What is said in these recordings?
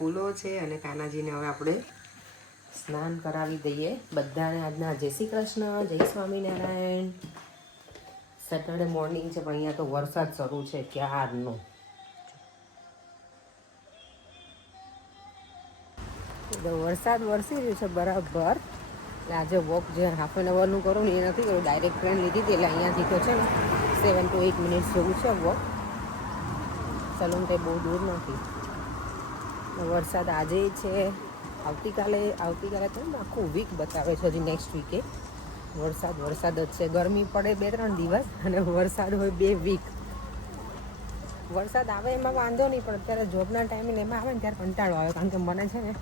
ફૂલો છે અને કાનાજીને હવે આપણે સ્નાન કરાવી દઈએ બધાને. આજના જય શ્રી કૃષ્ણ, જય સ્વામિનારાયણ. સેટરડે મોર્નિંગ છે પણ અહીંયા તો વરસાદ શરૂ છે ક્યારનો. વરસાદ વરસી રહ્યું છે બરાબર. એટલે આજે વોક જે હાફ એન અવરનું કરું ને એ નથી કરું, ડાયરેક્ટ ટ્રેન લીધી હતી એટલે અહીંયાથી તો છે ને 7 to 8 મિનિટ્સ જેવું છે વોક. સલૂન કંઈ બહુ દૂર નથી. વરસાદ આજે છે, આવતીકાલે તો આખું વીક બતાવે છે, હજી નેક્સ્ટ વીકે વરસાદ જ છે. ગરમી પડે 2-3 દિવસ અને વરસાદ હોય 2 વીક. વરસાદ આવે એમાં વાંધો નહીં, પણ અત્યારે જોબના ટાઈમે એમાં આવે ને ત્યારે કંટાળો આવે. કારણ કે મને છે ને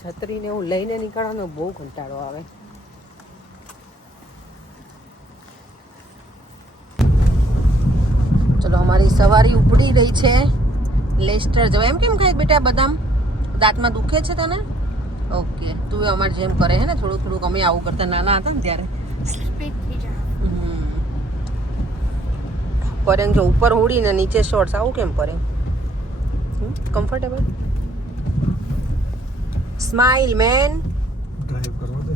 છત્રીને એવું લઈને નીકળવાનો બહુ કંટાળો આવે. ચલો અમારી સવારી ઉપડી રહી છે. લેસ્ટર જવા. એમ કેમ ખાય બેટા બદામ? દાંતમાં દુખે છે તને? ઓકે, તું અમારે જેમ કરે હે ને થોડુંક. અમે આવું કરતા નાના હતા ને ત્યારે. પરેંગ જો ઉપર ઉડીને નીચે શોર્ટ્સ, આવું કેમ પરેંગ? કમ્ફર્ટેબલ. Smile man. ડ્રાઈવ કરવા દે.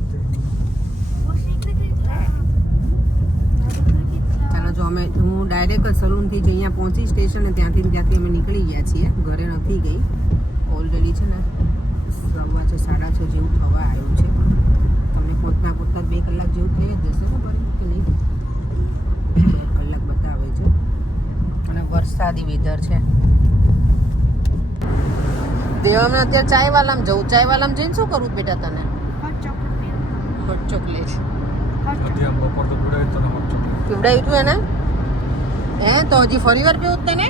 ચાલો જો હું ડાયરેક્ટ સલૂનથી જ અહીંયા પહોંચી સ્ટેશન, ત્યાંથી અમે નીકળી ગયા છીએ. ઘરે નથી ગઈ ઓલરેડી. છે ને 6:15 જેવું થવા આવ્યું છે. તમને પહોંચતા 2 કલાક જેવું થઈ જ જશે ને બરાબર કે નહીં? 2 કલાક બતાવે છે અને વરસાદી વેધર છે. દેવામાં અત્યારે ચાયવાલામાં જવું. ચાયવાલામાં જઈને શું કરવું બેટા તને? હોટ ચોકલેટ બપોર તો પીવડાવ્યું હતું ને હોટ ચોકલેટ. પીવડાવ્યું હતું એને? તો હજી ફરી વાર પીવું તને?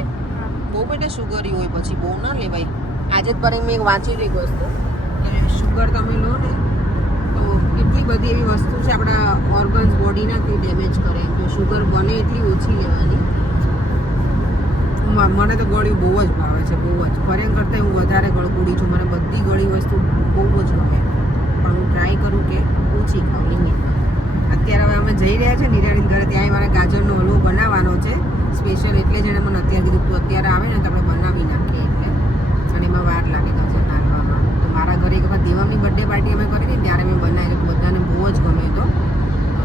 બહુ બેટા શુગરી હોય પછી બહુ ના લેવાય. આજે જ પર મેં એક વાંચી રહી વસ્તુ કે શુગર તમે લો ને તો કેટલી બધી એવી વસ્તુ છે આપણા ઓર્ગન્સ બોડીના કંઈ ડેમેજ કરે. તો શુગર બને એટલી ઓછી લેવાની. મને તો ગળ્યું બહુ જ ભાવે છે, બહુ જ. ફરેન કરતાં હું વધારે ગળગુડી છું. મને બધી ગળી વસ્તુ બહુ જ ગમે, પણ હું ટ્રાય કરું કે ઓછી ખાઉં. લિમિટમાં. અત્યારે હવે અમે જઈ રહ્યા છે નિરાળીના ઘરે. ત્યાં મારે ગાજરનો હલવો બનાવવાનો છે સ્પેશિયલ. એટલે જ એને મને અત્યારે કીધું તું અત્યારે આવે ને તો આપણે બનાવી નાખીએ. એટલે અને એમાં વાર લાગે ગાજર નાખવામાં. તો મારા ઘરે એક વખત દેવમની બર્થડે પાર્ટી અમે કરી હતી ત્યારે મેં બનાવી. તો બધાને બહુ જ ગમે. તો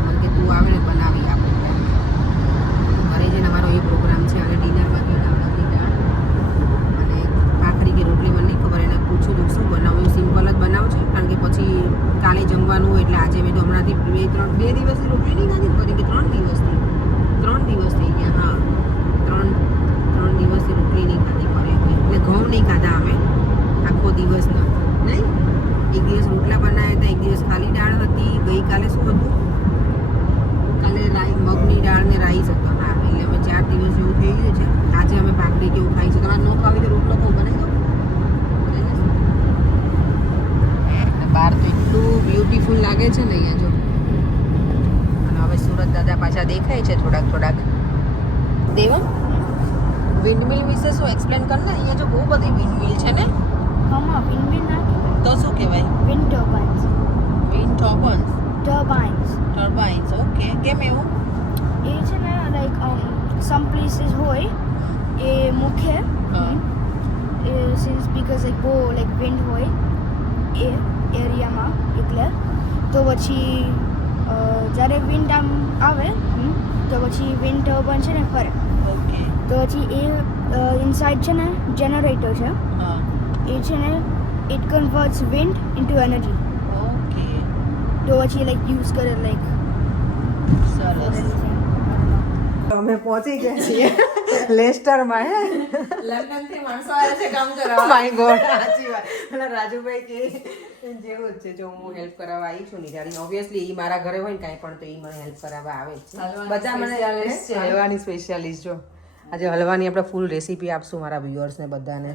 મને કે તું આવે ને બનાવી આપણે. ઘરે જઈને અમારો એ પ્રોગ્રામ છે. અને ડિનરમાં કે રોટલી મને નહીં ખબર, એને પૂછ્યું હતું શું બનાવું. સિમ્પલ જ બનાવું છે કારણ કે પછી કાલે જમવાનું હોય. એટલે આજે મેં તો હમણાંથી 2 દિવસની રોટલી નહીં ખાધી ફરી કે 3 દિવસ થઈ ગયા. હા, 3 દિવસની રોટલી નહીં ખાધી ફરી. એટલે ઘઉં નહીં ખાધા અમે આખો દિવસના નહીં. એક દિવસ રોટલા બનાવ્યા હતા, એક દિવસ ખાલી દાળ હતી. ગઈકાલે શું હતું? કાલે મગની દાળ ને રાઈસ હતો. હા, એટલે અમે 4 દિવસ જેવું થઈ ગયું છે. આજે અમે ભાખરી કેવું ખાઈ છે. તમારે ન ખાવી તો રોટલો કહું બનાવી દો. બહાર તો એટલું બ્યુટીફુલ લાગે છે ને અહીંયા જો. અને હવે સુરત દાદા પાછા દેખાય છે થોડાક. દેવમ, વિન્ડમિલ વિશે શું એક્સપ્લેન કર ને. અહીંયા જો બહુ બધી વિન્ડમિલ છે ને. વિન્ડમિલ ના તો શું કહેવાય? Wind turbines. ટર્બાઇન્સ. ઓકે, કેમ એવું? એ છે ને લાઈક સમ પ્લેસીસ હોય એ મુખ્ય સિન્સ બીકોઝ લાઈક બહુ લાઈક વિન્ડ હોય એ એરિયામાં. એટલે તો પછી જ્યારે વિન્ડ આમ આવે તો પછી વિન્ડ ટર્બાઇન છે ને ફરે. ઓકે. તો પછી એ ઇનસાઇડ છે ને જનરેટર છે. એ છે ને it converts wind into energy. Okay. તો પછી લાઈક યુઝ કરે લાઈક સરસ. અમે પહોંચી ગયા છીએ લેસ્ટરમાં. લંડનથી માણસો આવ્યા છે કામ કરવા. માય ગોડ, સાચી વાત. અને રાજુભાઈ કે જેવું જ છે. જો હું હેલ્પ કરાવવા આવી છું નિરાળી. ઓબ્વિયસલી એ મારા ઘરે હોય ને કાંઈ પણ તો એ મને હેલ્પ કરાવવા આવે જ છે. બધા મને હલવાની સ્પેશિયાલિસ્ટ. જો આજે હલવાની આપણે ફૂલ રેસીપી આપશું મારા વ્યુઅર્સને બધાને.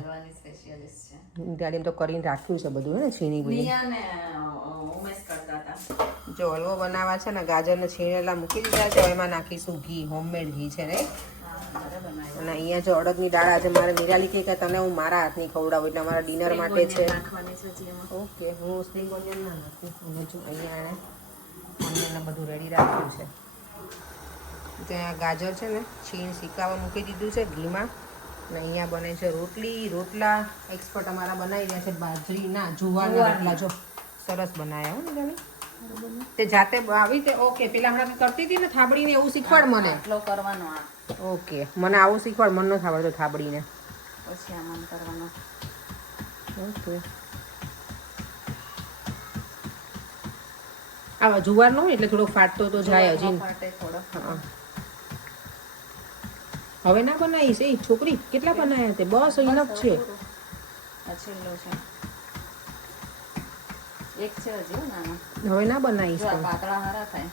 નિરાળી તો કરીને રાખ્યું છે બધું હે ને, છીણી બધી. જો હલવો બનાવવા છે ને ગાજરને છીણેલા મૂકી દીધા છે. એમાં નાખીશું ઘી. હોમમેડ ઘી છે ને. અને અહીંયા જો અડદની દાળ આજે મારે નિરાલી કહી કે તને હું મારા હાથની ખવડાવું એટલે અમારા ડિનર માટે છે. ઓકે, હું સ્પ્રિંગ ઓનિયન ના નાખું. અને જો અહીંયા ઓનિયનને બધું રેડી રાખ્યું છે. ત્યાં ગાજર છે ને છીણ શીકાવા મૂકી દીધું છે ઘીમાં. ને અહીંયા બને છે રોટલા એક્સપર્ટ અમારા બનાવી રહ્યા છે બાજરીના જુવારના રોટલા જો સરસ બનાવ્યા હો નિરાલી તે જાતે આવી તે ઓકે પેલા હમણાં કરતી હતી ને થાબડીને એવું શીખવાડ મને આટલો કરવાનો આ ઓકે મને આવું શીખવાડ મને નથી આવડતું થાબડીને પછી આમાં કરવાનો ઓકે આવા જુવારનો હોય એટલે થોડો ફાટતો તો જાય હજી ફાટે થોડો હા. હવે ના બનાવીશ એ છોકરી કેટલા બનાવ્યા તે બસ ઇનફ છે આ છેલ્લો છે એક છે હજી હો નાનો હવે ના બનાવીશ જો આ તો. પાતળા હારા થાય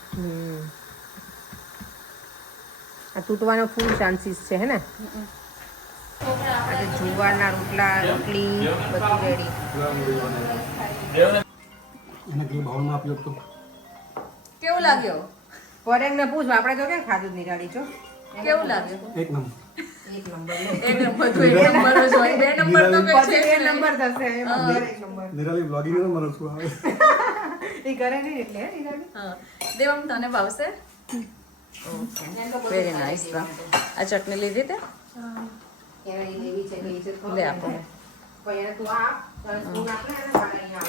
આ તૂટવાનો ફૂલ ચાન્સીસ છે હે ને આજે જુવારના રોટલી બધું રેડી એને કઈ ભાવમાં આપ્યો તો કેવું લાગ્યો પરેંગને પૂછ આપણે તો ક્યાં ખાધું જ નિરાળી છો કેવું લાગ્યું એક નંબર એક નંબર એક નંબર તો એક નંબર જ હોય બે નંબર તો કઈ છે બે નંબર થશે એક નંબર નિરાલી બ્લોગિંગ નો મને શું આવે એ કરે નહીં એટલે હે નિરાળી હા દેવમ તને ભાવશે વેરી નાઇસ આ ચટણી લીધી તે એને ઈ લેવી છે કે ઈ છે લે આપો પછી એને તું આપ તને સ્પૂન આપે ને મારે અહીંયા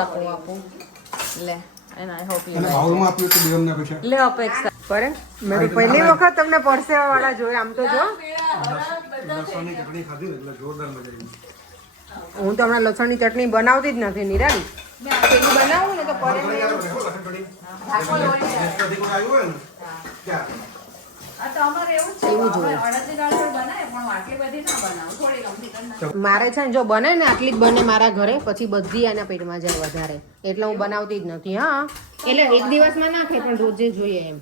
આવે હું આપું લે એન્ડ આઈ હોપ યુ અને ભાવમાં આપ્યો તો દેવમને પછી લે અપેક્ષા પરેંગ મેં તો પહેલી વખત તમને પરસેવા વાળા જોયા આમ તો જો લસણની ચટણી ખાધી ને એટલે જોરદાર મજા આવી હું તો હમણાં લસણની ચટણી બનાવતી જ નથી નિરાળી પેલી બનાવું ને તો પરેંગ આ તો અમારે એવું છે એવું જોઈએ. અડદની દાળ પર બનાવે પણ આટલી બધી ના બનાવું થોડી ગમતી કરી મારે છે ને જો બને ને આટલી જ બને મારા ઘરે પછી બધી આના પેટમાં જાય વધારે એટલે હું બનાવતી જ નથી હા એટલે એક દિવસમાં નાખે પણ રોજે જોઈએ એમ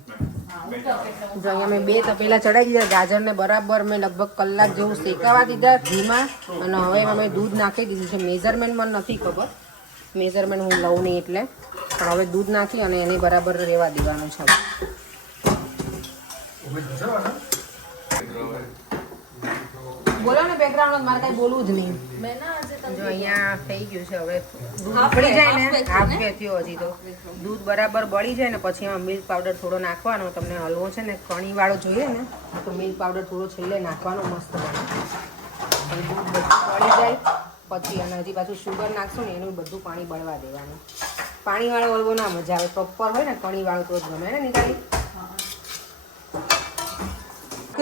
જો અહીંયા મેં 2 તપેલા ચડાવી દીધા ગાજરને બરાબર મેં લગભગ કલાક જેવું શેકાવા દીધા ઘીમાં અને હવે એમાં મેં દૂધ નાખી દીધું છે મેઝરમેન્ટ મને નથી ખબર મેઝરમેન્ટ હું લઉં નહીં એટલે પણ હવે દૂધ નાખી અને એને બરાબર રહેવા દેવાનું છે બોલો ને બેકગ્રાઉન્ડ મારે કઈ બોલવું જ નહીં મેં ના આજે જો અહીંયા થઈ ગયું છે હવે દૂધ બળી જાય ને હાફ કે થયો હજી તો દૂધ બરાબર બળી જાય ને પછી એમાં મિલ્ક પાવડર થોડો નાખવાનો તમને હલવો છે ને કણી વાળો જોઈએ ને તો મિલ્ક પાવડર થોડો છેલ્લે નાખવાનો મસ્ત બને અને દૂધ બધું બળી જાય પછી અને હજી પાછું શુગર નાખશું ને એનું બધું પાણી બળવા દેવાનું પાણીવાળો હલવો ના મજા આવે પ્રોપર હોય ને કણી વાળો તો જ ગમે ને નિકાલી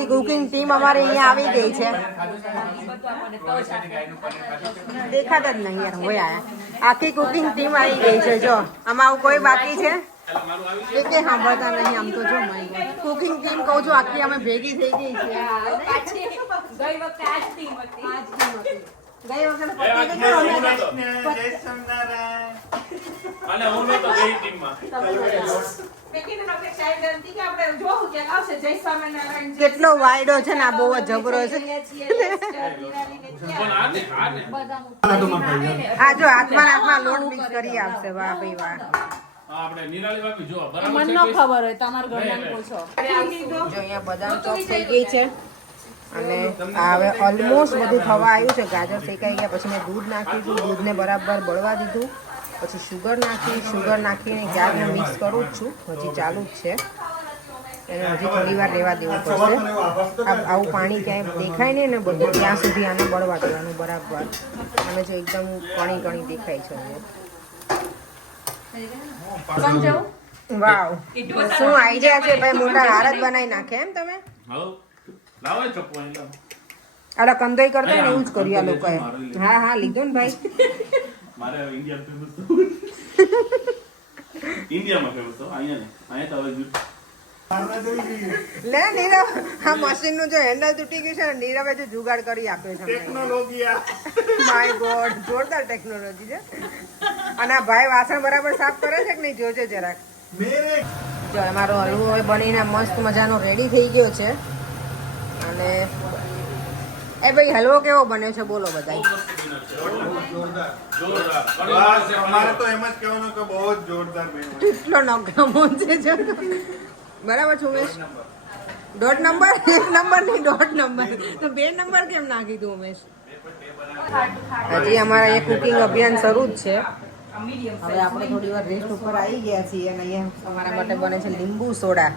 કુકિંગ ટીમ અમારે અહીંયા આવી ગઈ છે દેખાતા જ નહીં યાર હોય આયા આખી કુકિંગ ટીમ આવી ગઈ છે જો આમાં આવું કોઈ બાકી છે એ કે સાંભળતા નહીં આમ તો જો કુકિંગ ટીમ કહું છું આખી અમે ભેગી થઈ ગઈ છે ગઈ વખતે અને હું નતો ગઈ ટીમમાં કેટલો વાયડો છે ને આ બહુ જ જબરો છે પણ આને આ જો હાથમાં લોટ મિક્સ કરી આપશે વાહ ભાઈ વાહ આપણે નિરાલી ભાભી જો બરાબર મને ન ખબર હોય તમારા ઘરવાળાને પૂછો જો અહીંયા બદામ ચોપ થઈ ગઈ છે અને આ હવે ઓલમોસ્ટ બધું થવા આવ્યું છે ગાજર શેકાઈ ગયા પછી મેં દૂધ નાખી દીધું દૂધને બરાબર બળવા દીધું પછી શુગર નાખીને ગેસને મિક્સ કરું જ છું હજી ચાલુ જ છે એને હજી થોડી વાર રહેવા દેવું પડશે આવું પાણી ક્યાંય દેખાય નહીં ને બધું ત્યાં સુધી આને બળવા દેવાનું બરાબર અને જો એકદમ કણી દેખાય છે સમજાવું વાવ શું આઈડિયા છે ભાઈ મોટા હાર જ બનાવી નાખે એમ તમે હાલો લાવો એ ચપ્પુ અહીં લાવો આલા કંદોઈ કરતા ને એવું જ કર્યું આ લોકોએ હા લીધો ને ભાઈ મારે ઇન્ડિયા ફેમસ ઇન્ડિયામાં ફેમસ તો અહીંયા તો હવે લે નીરવ આ મશીન નું જો હેન્ડલ તૂટી ગયું છે ને નીરવે જો જુગાડ કરી આપ્યો છે માય ગોડ જોરદાર ટેકનોલોજી છે અને આ ભાઈ વાસણ બરાબર સાફ કરે છે કે નહીં જોજો જરાક જો અમારો હલવો હવે બનીને મસ્ત મજાનો રેડી થઈ ગયો છે અને એ ભાઈ હલવો કેવો બન્યો છે બોલો બધા અમારે તો એમ જ કહેવાનું કે બહુ જ જોરદાર બન્યું. કેટલો નકામો છે જો બરાબર છે ઉમેશ 1.5 નંબર 1 નંબર નહીં 1.5 નંબર તો 2 નંબર કેમ નાખી તું ઉમેશ હજી અમારા એ કુકિંગ અભિયાન શરૂ જ છે હવે આપણે થોડી વાર રેસ્ટ ઉપર આવી ગયા છીએ અને અહીંયા અમારા માટે બને છે લીંબુ સોડા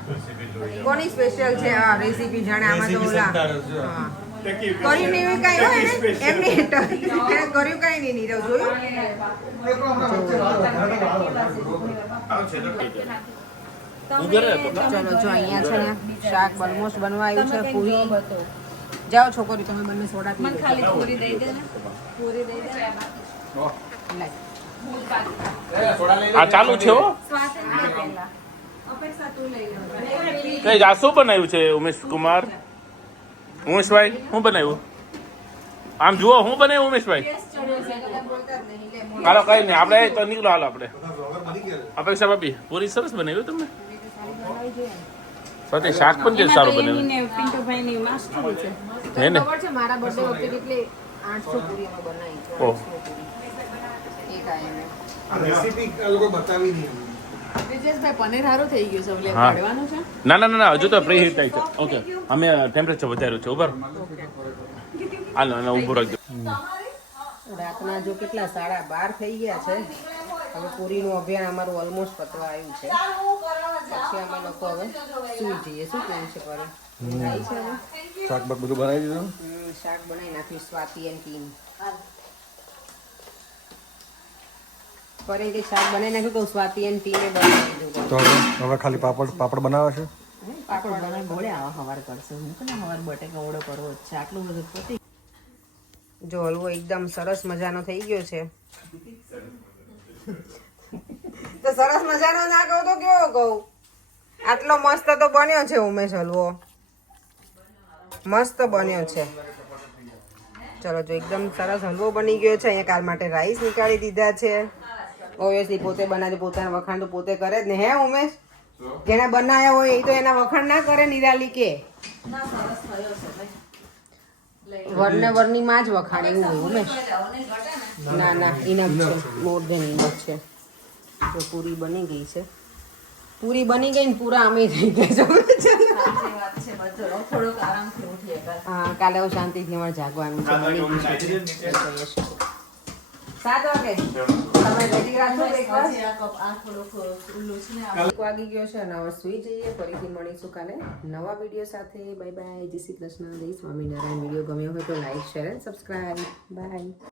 કોની સ્પેશિયલ છે આ રેસીપી જાણે આમાં તો ઓલા હા કર્યું નહીં એવું કાંઈ હોય ને એમની એને કર્યું કાંઈ નહીં નીરવ જોયું ચલો જો અહીંયા છે ને શાક ઓલમોસ્ટ બનવા આવ્યું છે પૂરી જાઓ છોકરી તમે બંને સોડા પી ખાલી પૂરી દઈ દે ને પૂરી દઈ દે આ ચાલુ છે હો અપેક્ષા તું લઈ લે કઈ આ શું બનાવ્યું છે ઉમેશ કુમાર ઉમેશભાઈ શું બનાવ્યું આમ જુઓ શું બનાવ્યું ઉમેશભાઈ હાલો કઈ નહીં આપણે તો નીકળો હાલો આપણે અપેક્ષા ભાભી પૂરી સરસ બનાવ્યું તમે સાથે શાક પણ છે સારું બનાવ્યું પિન્ટુભાઈની માસ્ટરી છે હે ને ખબર છે મારા બર્થડે વખતે કેટલી 800 પૂરી અમે બનાવી છે ઓહ. 800 એક આયા આ રેસીપી આ લોકો બતાવી નહીં બ્રિજેશભાઈ પનીર હારું થઈ ગયું છે એટલે હા. કાઢવાનું છે ના ના ના ના હજુ તો પ્રી હીટ થાય છે ઓકે અમે ટેમ્પરેચર વધાર્યું છે ઉપર હાલો અને ઊભું રાખજો રાતના જો કેટલા 12:30 થઈ ગયા છે હવે પૂરીનું અભિયાન અમારું ઓલમોસ્ટ પતવા આવ્યું છે પછી અમે લોકો હવે સુઈ જઈએ શું કેવું છે પર ખાઈ છે હવે શાક બાક બધું બનાવી દીધું શાક બનાવી નાખ્યું સ્વાતિ એન્ડ ટીમ ફરી કે શાક બનાવી નાખ્યું તો સ્વાતિ એન્ડ ટીમે બનાવી દીધું તો હવે ખાલી પાપડ બનાવે છે પાપડ બનાવી ભોળે આવા હવાર કરશે હું કે હવાર બટેકા ઓળો કરવો જ છે આટલું બધું પતી જો હલવો એકદમ સરસ મજાનો થઈ ગયો છે તો સરસ મજાનો ના કહું તો કેવો કહું આટલો મસ્ત તો બન્યો છે ઉમેશ હલવો મસ્ત બન્યો છે ચલો જો એકદમ સરસ હલવો બની ગયો છે અહીંયા કાલ માટે રાઈસ નીકાળી દીધા છે ઓબ્વિયસલી પોતે બનાવે પોતાના વખાણ તો પોતે કરે જ ને હે ઉમેશ જેને બનાવ્યા હોય એ તો એના વખાણ ના કરે નિરાલી કે વરને વરની માં જ વખાણ એવું હોય ઉમેશ ના ના ઇનફ છે મોર ધેન ઇનફ છે તો પૂરી બની ગઈ છે પૂરી બની ગઈ ને પૂરા અમે થઈ ગયા છે થોડોક આરામથી ઉઠીએ હા કાલે હું શાંતિથી અમારે જાગવાનું છે બની ગયું છે 7 વાગે તમે રેડી રાખો બ્રેકફાસ્ટ આ થોડુંક ઉલ્લું છે ને 1 વાગી ગયો છે અને હવે સુઈ જઈએ ફરીથી મળીશું કાલે નવા વિડીયો સાથે બાય બાય જય શ્રી કૃષ્ણ જય સ્વામિનારાયણ વિડીયો ગમ્યો હોય તો like share and subscribe by